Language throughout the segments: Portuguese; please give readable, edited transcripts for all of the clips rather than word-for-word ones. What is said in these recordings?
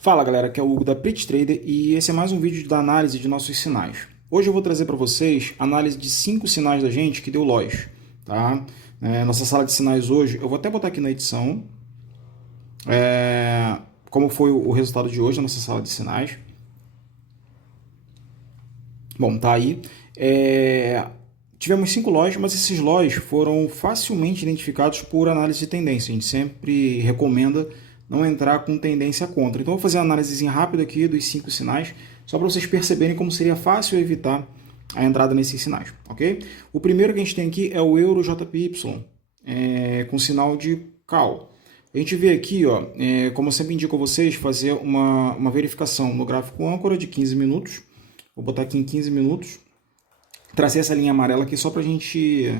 Fala galera, aqui é o Hugo da Pretty Trader e esse é mais um vídeo da análise de nossos sinais. Hoje eu vou trazer para vocês análise de 5 sinais da gente que deu loss, tá? Nossa sala de sinais hoje, eu vou até botar aqui na edição como foi o resultado de hoje na nossa sala de sinais. Bom, tá aí. Tivemos 5 loss, mas esses loss foram facilmente identificados por análise de tendência. A gente sempre recomenda não entrar com tendência contra. Então, eu vou fazer uma análise rápida aqui dos 5 sinais, só para vocês perceberem como seria fácil evitar a entrada nesses sinais, ok? O primeiro que a gente tem aqui é o Euro JPY, com sinal de call. A gente vê aqui, ó, como eu sempre indico a vocês, fazer uma verificação no gráfico âncora de 15 minutos. Vou botar aqui em 15 minutos. Tracei essa linha amarela aqui só para a gente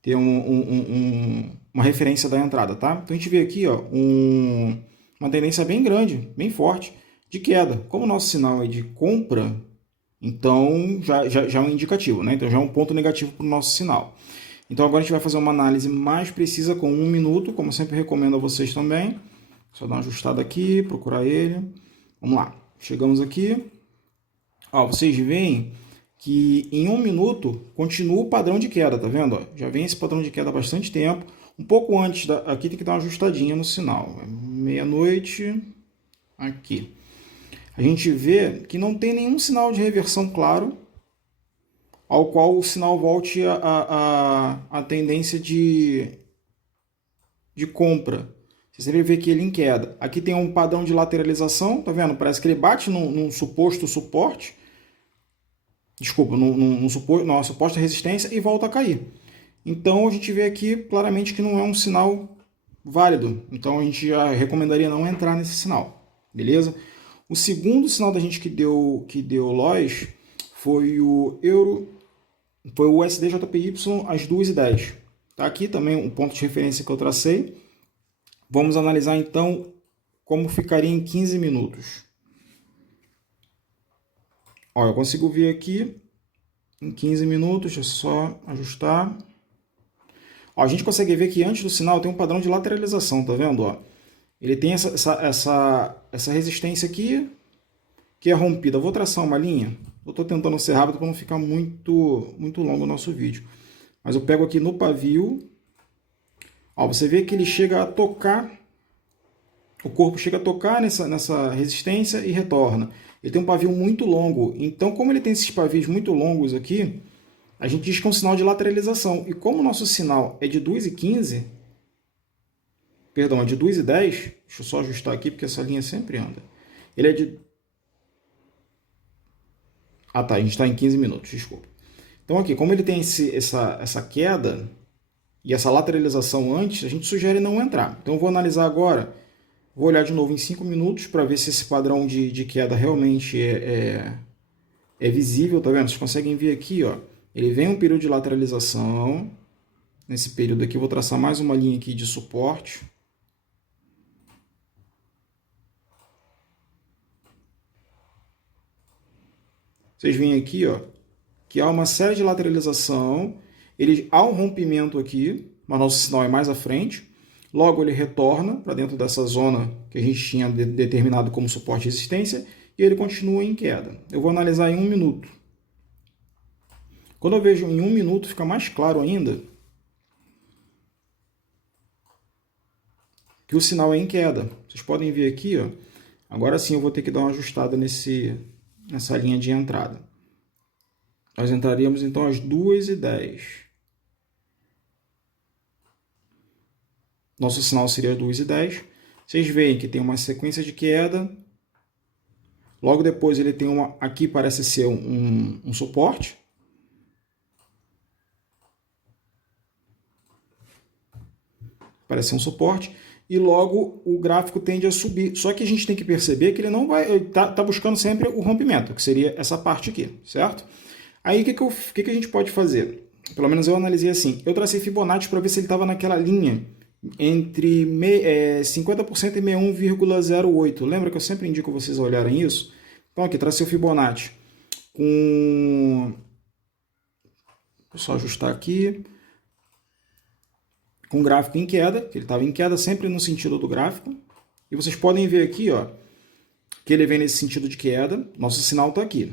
ter uma referência da entrada, tá? Então a gente vê aqui, ó, uma tendência bem grande, bem forte, de queda. Como o nosso sinal é de compra, então já é um indicativo, né? Então já é um ponto negativo para o nosso sinal. Então agora a gente vai fazer uma análise mais precisa com 1 minuto, como eu sempre recomendo a vocês também. Só dar uma ajustada aqui, procurar ele. Vamos lá. Chegamos aqui. Ó, vocês veem que em 1 minuto continua o padrão de queda, tá vendo? Ó, já vem esse padrão de queda há bastante tempo. Um pouco antes, aqui tem que dar uma ajustadinha no sinal. Meia-noite, aqui. A gente vê que não tem nenhum sinal de reversão claro, ao qual o sinal volte a tendência de compra. Você sempre vê que ele em queda. Aqui tem um padrão de lateralização, tá vendo? Parece que ele bate num suposto suporte. Desculpa, numa suposta resistência e volta a cair. Então a gente vê aqui claramente que não é um sinal válido. Então a gente já recomendaria não entrar nesse sinal, beleza? O segundo sinal da gente que deu loss foi o USDJPY às 2h10. Tá aqui também um ponto de referência que eu tracei. Vamos analisar então como ficaria em 15 minutos. Ó, eu consigo ver aqui em 15 minutos, deixa eu só ajustar. Ó, a gente consegue ver que antes do sinal tem um padrão de lateralização, tá vendo? Ó, ele tem essa resistência aqui que é rompida. Eu vou traçar uma linha. Eu estou tentando ser rápido para não ficar muito longo o nosso vídeo. Mas eu pego aqui no pavio. Ó, você vê que ele chega a tocar, o corpo chega a tocar nessa resistência e retorna. Ele tem um pavio muito longo, então como ele tem esses pavios muito longos aqui, a gente diz que é um sinal de lateralização. E como o nosso sinal é de 2h15, perdão, é de 2h10, deixa eu só ajustar aqui porque essa linha sempre anda. Ele é de... Ah tá, a gente está em 15 minutos, desculpa. Então aqui, como ele tem essa queda e essa lateralização antes, a gente sugere não entrar. Então eu vou analisar agora. Vou olhar de novo em 5 minutos para ver se esse padrão de queda realmente é visível, tá vendo? Vocês conseguem ver aqui, ó. Ele vem um período de lateralização. Nesse período aqui, eu vou traçar mais uma linha aqui de suporte. Vocês veem aqui, ó, que há uma série de lateralização. Há um rompimento aqui, mas nosso sinal é mais à frente. Logo ele retorna para dentro dessa zona que a gente tinha determinado como suporte e resistência e ele continua em queda. Eu vou analisar em 1 minuto. Quando eu vejo em 1 minuto fica mais claro ainda que o sinal é em queda. Vocês podem ver aqui, ó, agora sim eu vou ter que dar uma ajustada nessa linha de entrada. Nós entraríamos então às 2h10. Nosso sinal seria 2h10. Vocês veem que tem uma sequência de queda. Logo depois ele tem aqui parece ser um suporte. Parece ser um suporte. E logo o gráfico tende a subir. Só que a gente tem que perceber que ele não vai... Tá buscando sempre o rompimento, que seria essa parte aqui, certo? Aí o que a gente pode fazer? Pelo menos eu analisei assim. Eu tracei Fibonacci para ver se ele estava naquela linha entre 50% e 61,08. Lembra que eu sempre indico vocês a olharem isso? Então aqui, tracei o Fibonacci com... Vou só ajustar aqui. Com o gráfico em queda, que ele estava em queda sempre no sentido do gráfico. E vocês podem ver aqui, ó, que ele vem nesse sentido de queda. Nosso sinal está aqui,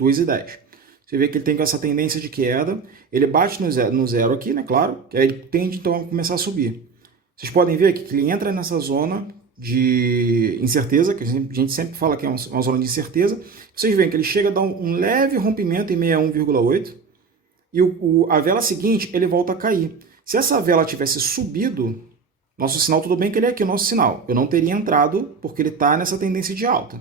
2,10. Você vê que ele tem essa tendência de queda, ele bate no zero aqui, né, claro, que aí tende então a começar a subir. Vocês podem ver aqui que ele entra nessa zona de incerteza, que a gente sempre fala que é uma zona de incerteza. Vocês veem que ele chega a dar um leve rompimento em 61,8 e a vela seguinte ele volta a cair. Se essa vela tivesse subido, nosso sinal, tudo bem que ele é aqui o nosso sinal. Eu não teria entrado porque ele está nessa tendência de alta,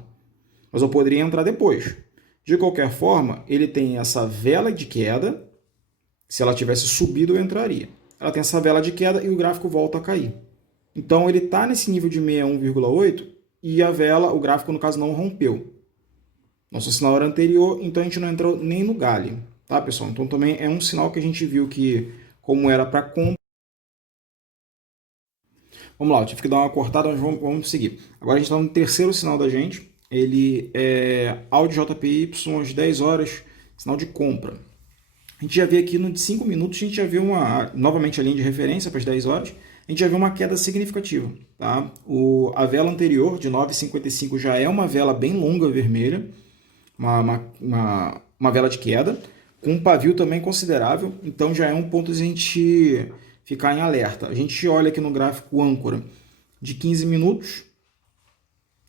mas eu poderia entrar depois. De qualquer forma, ele tem essa vela de queda. Se ela tivesse subido, eu entraria. Ela tem essa vela de queda e o gráfico volta a cair. Então, ele está nesse nível de 61,8 e a vela, o gráfico, no caso, não rompeu. Nosso sinal era anterior, então a gente não entrou nem no galho. Tá, pessoal? Então, também é um sinal que a gente viu que, como era para compra... Vamos lá, eu tive que dar uma cortada, mas vamos seguir. Agora a gente está no terceiro sinal da gente. Ele é áudio JPY às 10 horas, sinal de compra. A gente já vê aqui no de 5 minutos, a gente já vê novamente a linha de referência para as 10 horas, a gente já vê uma queda significativa. Tá? A vela anterior, de 9,55, já é uma vela bem longa vermelha, uma vela de queda, com um pavio também considerável, então já é um ponto de a gente ficar em alerta. A gente olha aqui no gráfico âncora de 15 minutos,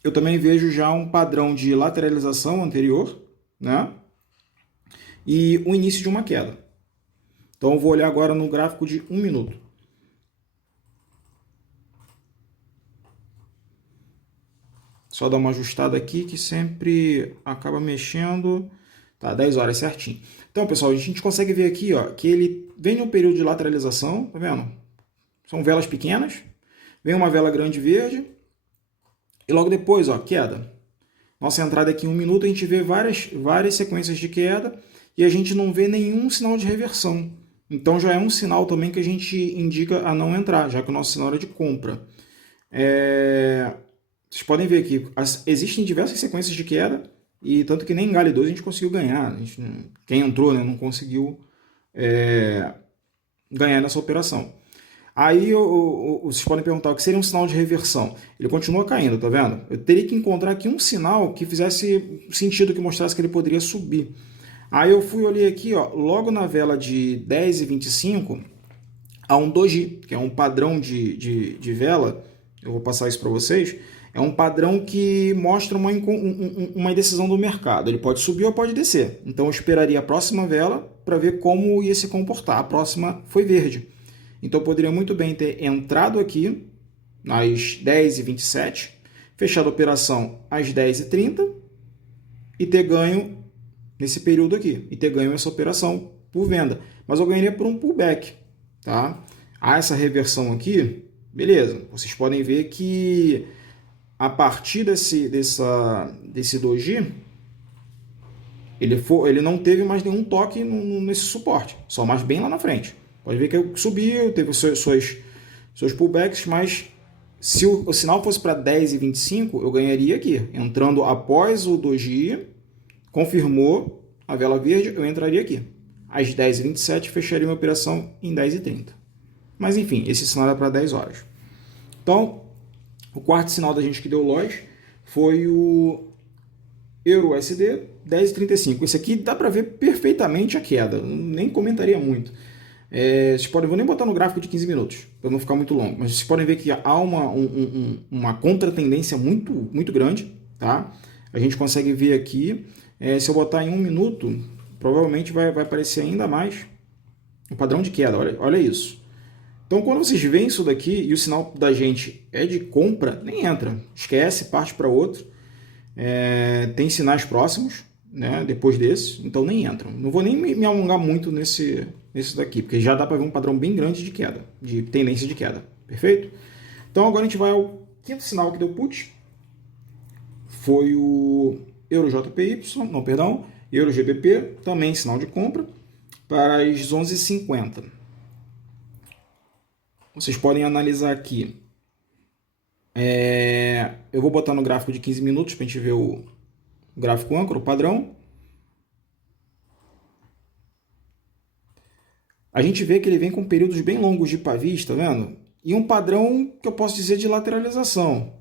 eu também vejo já um padrão de lateralização anterior, né? E o início de uma queda. Então eu vou olhar agora no gráfico de 1 minuto. Só dar uma ajustada aqui que sempre acaba mexendo. Tá, 10 horas certinho. Então, pessoal, a gente consegue ver aqui, ó, que ele vem no período de lateralização, tá vendo? São velas pequenas, vem uma vela grande verde e logo depois, ó, queda. Nossa entrada aqui em 1 minuto, a gente vê várias sequências de queda e a gente não vê nenhum sinal de reversão. Então já é um sinal também que a gente indica a não entrar, já que o nosso sinal é de compra. Vocês podem ver aqui, existem diversas sequências de queda, e tanto que nem em Gale 2 a gente conseguiu ganhar. Quem entrou, né, não conseguiu ganhar nessa operação. Aí vocês podem perguntar o que seria um sinal de reversão. Ele continua caindo, tá vendo? Eu teria que encontrar aqui um sinal que fizesse sentido, que mostrasse que ele poderia subir. Aí eu olhei aqui, ó, logo na vela de 10,25, há um doji, que é um padrão de vela. Eu vou passar isso para vocês. É um padrão que mostra uma indecisão do mercado. Ele pode subir ou pode descer. Então eu esperaria a próxima vela para ver como ia se comportar. A próxima foi verde. Então eu poderia muito bem ter entrado aqui às 10h27, fechado a operação às 10h30 e ter ganho nesse período aqui. E ter ganho essa operação por venda. Mas eu ganharia por um pullback. Tá? Essa reversão aqui, beleza. Vocês podem ver que a partir desse doji, ele não teve mais nenhum toque nesse suporte, só mais bem lá na frente. Pode ver que subiu, teve seus pullbacks, mas se o sinal fosse para 10,25, eu ganharia aqui. Entrando após o doji, confirmou a vela verde, eu entraria aqui. Às 10h27, fecharia minha operação em 10h30. Mas enfim, esse sinal era para 10 horas. Então, o quarto sinal da gente que deu loss foi o Euro-USD 10,35. Esse aqui dá para ver perfeitamente a queda, nem comentaria muito. Vocês podem, vou nem botar no gráfico de 15 minutos, para não ficar muito longo, mas vocês podem ver que há uma contratendência muito, muito grande. Tá? A gente consegue ver aqui, se eu botar em 1 minuto, provavelmente vai aparecer ainda mais o padrão de queda, olha isso. Então, quando vocês veem isso daqui e o sinal da gente é de compra, nem entra. Esquece, parte para outro. Tem sinais próximos, né, depois desse, então nem entram. Não vou nem me alongar muito nesse daqui, porque já dá para ver um padrão bem grande de queda, de tendência de queda. Perfeito? Então, agora a gente vai ao quinto sinal que deu put. Foi o EuroJPY, não, perdão, EuroGBP, também sinal de compra, para as 11h50. Vocês podem analisar aqui. Eu vou botar no gráfico de 15 minutos para a gente ver o gráfico âncora, o padrão. A gente vê que ele vem com períodos bem longos de pavis, tá vendo? E um padrão que eu posso dizer de lateralização.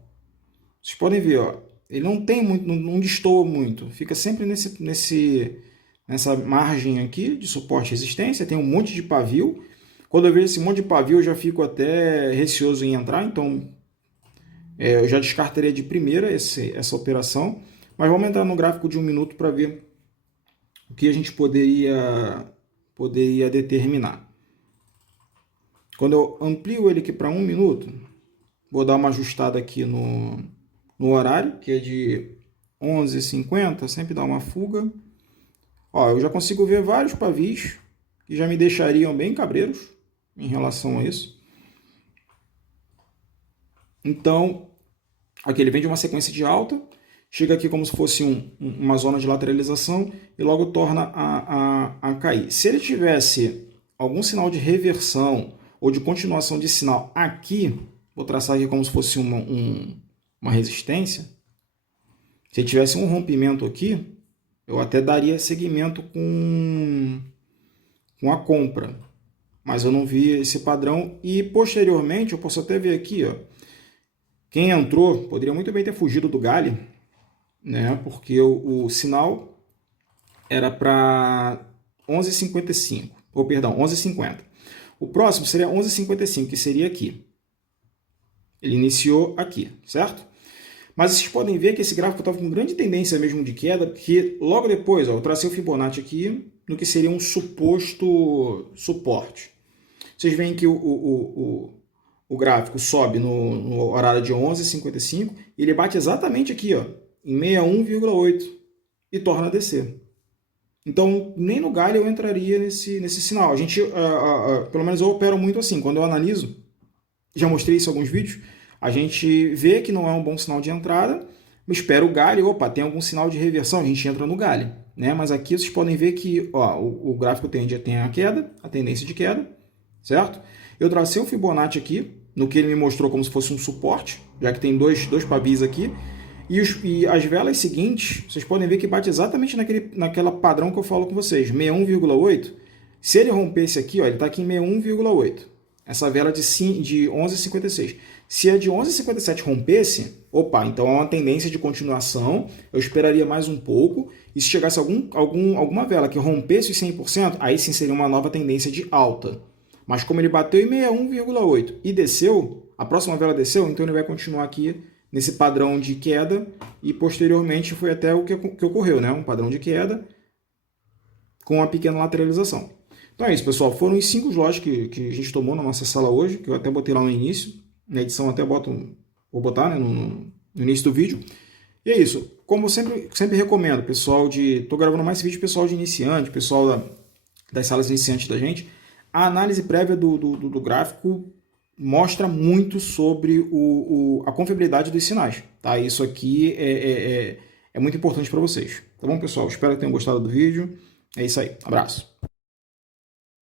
Vocês podem ver, ó, ele não tem muito, não destoa muito, fica sempre nessa margem aqui de suporte e resistência, tem um monte de pavio. Quando eu vejo esse monte de pavio, eu já fico até receoso em entrar, então eu já descartaria de primeira essa operação. Mas vamos entrar no gráfico de 1 minuto para ver o que a gente poderia determinar. Quando eu amplio ele aqui para 1 minuto, vou dar uma ajustada aqui no horário, que é de 11h50, sempre dá uma fuga. Ó, eu já consigo ver vários pavis que já me deixariam bem cabreiros em relação a isso. Então, aqui ele vem de uma sequência de alta, chega aqui como se fosse uma zona de lateralização e logo torna a cair. Se ele tivesse algum sinal de reversão ou de continuação de sinal aqui, vou traçar aqui como se fosse uma resistência. Se ele tivesse um rompimento aqui, eu até daria seguimento com a compra. Mas eu não vi esse padrão e posteriormente eu posso até ver aqui, ó, quem entrou poderia muito bem ter fugido do Gale, né? Porque o sinal era para 11h55, ou perdão, 11h50. O próximo seria 11h55, que seria aqui. Ele iniciou aqui, certo? Mas vocês podem ver que esse gráfico estava com grande tendência mesmo de queda, porque logo depois, ó, eu tracei o Fibonacci aqui no que seria um suposto suporte. Vocês veem que o gráfico sobe no horário de 11h55 e ele bate exatamente aqui, ó, em 61,8 e torna a descer. Então, nem no Gale eu entraria nesse sinal. A gente, pelo menos eu opero muito assim, quando eu analiso, já mostrei isso em alguns vídeos, a gente vê que não é um bom sinal de entrada, espera o Gale, opa, tem algum sinal de reversão, a gente entra no Gale, né? Mas aqui vocês podem ver que ó, o gráfico tem a queda, a tendência de queda, certo? Eu tracei o Fibonacci aqui, no que ele me mostrou como se fosse um suporte, já que tem dois pavis aqui, e as velas seguintes, vocês podem ver que bate exatamente naquela padrão que eu falo com vocês, 61,8. Se ele rompesse aqui, ó, ele está aqui em 61,8. Essa vela de 11h56. Se a de 11h57 rompesse, opa, então é uma tendência de continuação, eu esperaria mais um pouco, e se chegasse alguma vela que rompesse os 100%, aí sim seria uma nova tendência de alta. Mas como ele bateu em 61,8 e desceu, a próxima vela desceu, então ele vai continuar aqui nesse padrão de queda, e posteriormente foi até o que ocorreu, né? Um padrão de queda com uma pequena lateralização. Então é isso, pessoal. Foram os 5 lotes que a gente tomou na nossa sala hoje, que eu até botei lá no início. Na edição até vou botar, né, no início do vídeo. E é isso. Como eu sempre recomendo, pessoal estou gravando mais vídeos pessoal de iniciante, pessoal das salas iniciantes da gente. A análise prévia do gráfico mostra muito sobre a confiabilidade dos sinais. Tá? Isso aqui é muito importante para vocês. Tá bom, pessoal? Espero que tenham gostado do vídeo. É isso aí. Abraço.